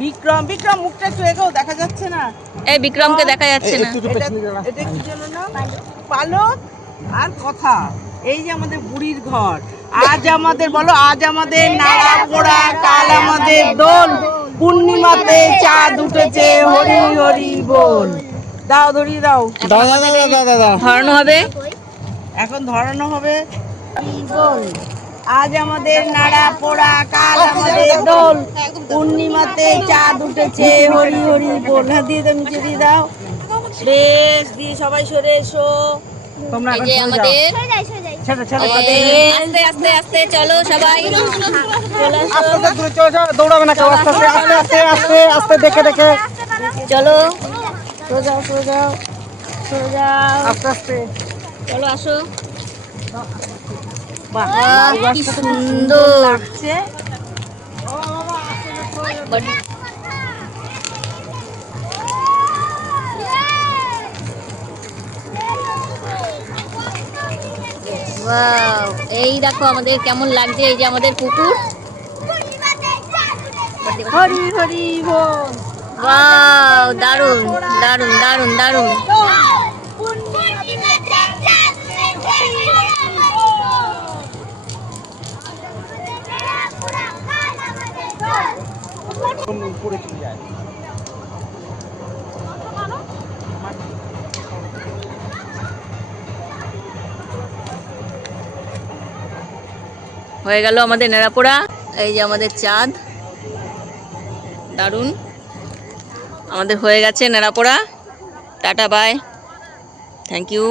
বিক্রম বিক্রম মুখটা একটু এগোও, দেখা যাচ্ছে না। এই বিক্রমকে দেখা যাচ্ছে না। এটা কি যেন নাম? পালক আর কথা। এই যে আমাদের বুড়ির ঘর। আজ আমাদের বলো, আজ আমাদের নাড়া পোড়া, কাল আমাদের দোল, পূর্ণিমাতে চাঁদ উঠেছে, হরি হরি বল। দাও ধরিয়ে দাও। ধরানো হবে। এখন ধরানো হবে। বল, আজ আমাদের নাড়া পোড়া, কাল আমাদের দোল, পূর্ণিমাতে চাঁদ উঠেছে, হরি হরি বল। হ্যাঁ দিয়ে দাও, নিচে দিয়ে দাও। বেশ, দিয়ে সবাই সরে এসো। তোমরা এই যে আমাদের আস্তে আস্তে আস্তে চলো সবাই চলে আসো। দৌড়াবে না কেউ, আস্তে আস্তে আস্তে আস্তে আস্তে দেখে দেখে চলো সরে যাও, সরে যাও, সরে যাও, আস্তে আস্তে। চলো আসো। বাহ, কি সুন্দর লাগছে। ওয়াও, এই দেখো আমাদের কেমন লাগছে। এই যে আমাদের পুকুর। হরি হরি বল। ওয়াও, দারুন দারুন দারুন দারুন। উপরে চলে যায়। হয়ে গেল আমাদের নেড়াপোড়া। এই যে আমাদের চাঁদ, দারুন। আমাদের হয়ে গেছে Nerapora. Tata bye, thank you.